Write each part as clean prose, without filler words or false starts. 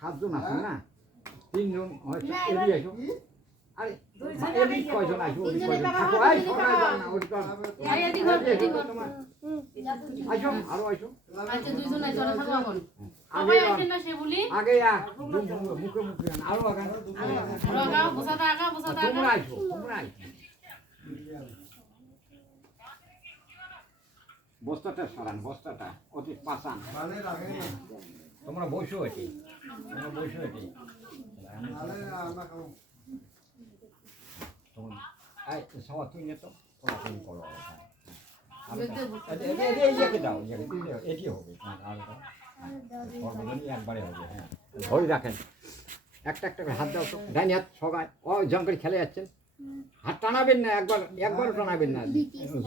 সাতজন আছেন না, তিনজন হয়তো এগিয়ে এসো। আরে এদিক কয়জন আসো, ওদিক কয়জন থাকো, এই সবাই যান না, ওদিক তোমার আসো, আরো আসো। আচ্ছা দুইজন আছে, ওরা থাকো এখন। আগে আসেন না সে বলি আগে মুখে মুখে আরো আগান, আগা বসাতে আগা বসাতে আগা। তোমরা আসো, তোমরা আসো। বস্তাটা সরান, বস্তাটা অতি পাসান। তোমরা বসো এটি, তোমরা বসো এটি। সবাই তুই নে তো, পড়াশোনা করো। এটি হবে সর্বজনই একবারে হবে। হ্যাঁ ধরে রাখেন, একটা একটা করে হাত দাও তো, ডাইনি হাত সবাই ও জম করে খেলে যাচ্ছেন। হাত টানাবেন না, একবারও টানাবেন না।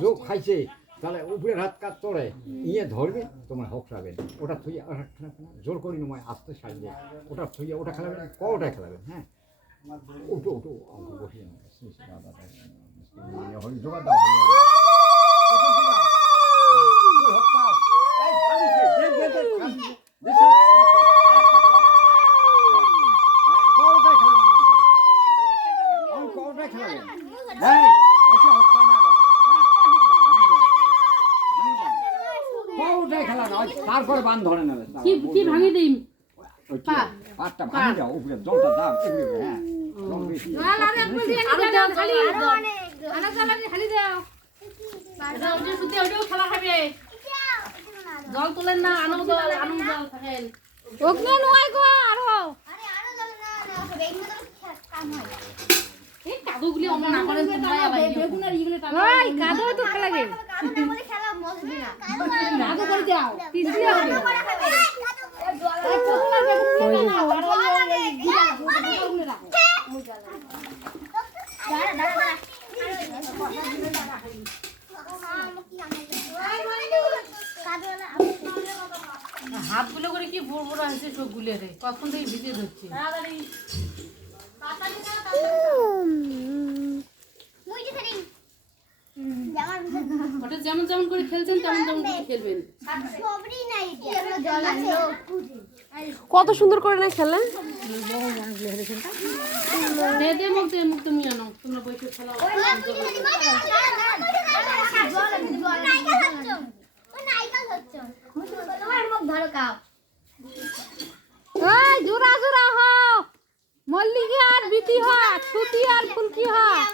যোগ খাইছে তাহলে উপরের হাত কাজ তোলে ইয়ে ধরবে, তোমার হকরাবেন। ওটা থুইয়া জোর করি নয়, আস্তে সাজবে। ওটা থুইয়া ওটা খেলাবেন, ওটা খেলাবেন। হ্যাঁ উঠো উঠো, অঙ্ক বসিয়ে জোগাড় দাও। তারপরে বান ধরে নেবে, কি ভাঙি দেই পাটটা ভাঙি যাও, উপরে জলটা দাও। হ্যাঁ জল তোলেন না, আনো জল, আনো জল থাকেন। ওখানে নয় গো, আরো এই কাদুগুলি অমন না করেন তোমরা, বেগুন আর ইগুলো টানা। ওই কাদো তো খেলা লাগে, কাদুটা বলে খেলা মজবে না। কাদু করে যাও, পিছলে হবে। হাতগুলো করে কি বড় বড় আছে সবগুলো রে, কখন থেকে ভিজে ধরছে। ওটা যেমন যেমন করে খেলছেন তেমন তেমন করে খেলবেন। কত সুন্দর করে না খেলে। দে দে মুখ তুমি আনো, তোমরা বসে খেলাও। ওই জোড়া জোড়া হও, মল্লিকা আর বিটি হক, সুতি আর ফুলকি হক।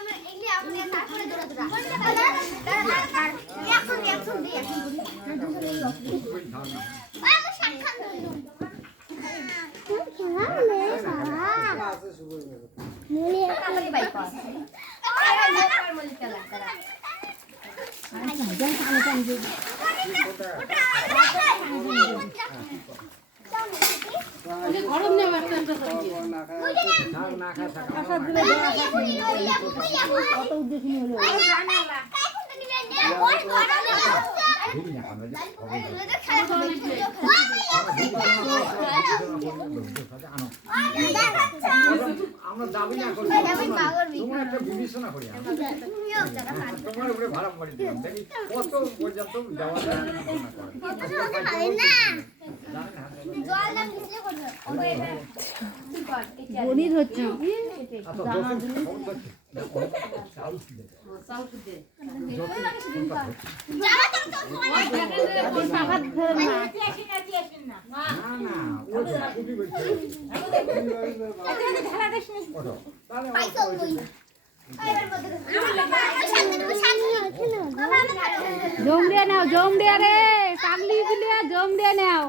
গরম নেই একটা কত উদ্দেশ্যী হলো। আমরা দাবি না করি, তোমরা একটা বিবেচনা করি, তোমার উপরে ভাড়া পড়ে দিলাম, দেখি কত পর্যন্ত দেওয়া যায় গণিত হচ্ছে জম দিয়ে নাও, জম দিয়ে রে পাগলি দিলে জম দিয়ে নাও।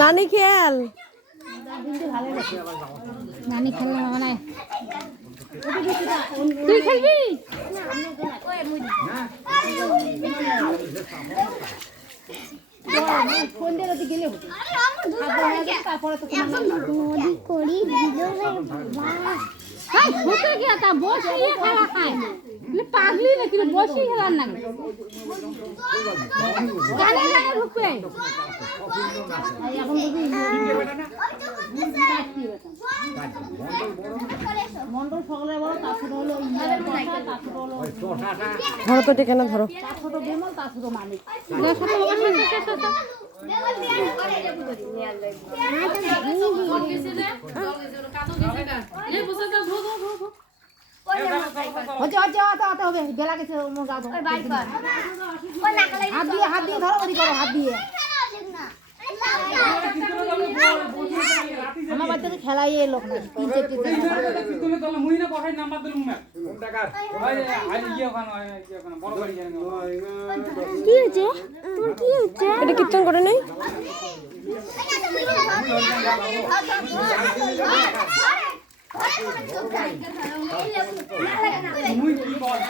রানী খেল, রানী খেল মানে তুই খেলবি। ফোন দিয়ে রাতে গেলে হতো, তারপরে তো হতে গিয়া তা বসিয়ে খেলা খায়, পাগলি নাকি বসিয়ে খেলার নাকি জানে না রূপে। এখন মন্ডল সকলে বলো তার ছোট হলো তার ছোট হলো ওই চোষাটা ধরো তো কেন ধরো তার ছোট বিমল তার ছোট মালিক জল গেছে রে, জল গেছে, ওরা কাদো গেছে গা। এই বসে যা, ধো, ধো, ধো, ধো। হচ্ছে হতে হবে বেলা গেছে মোর গা ধো। হাত দিয়ে ধরো ওদি করো হাত দিয়ে আমার বাচ্চাকে খেলাই এই লোক না তিনটে কি হয়েছে তোমার কি হয়েছে এটা কীর্তন করে নেই আরে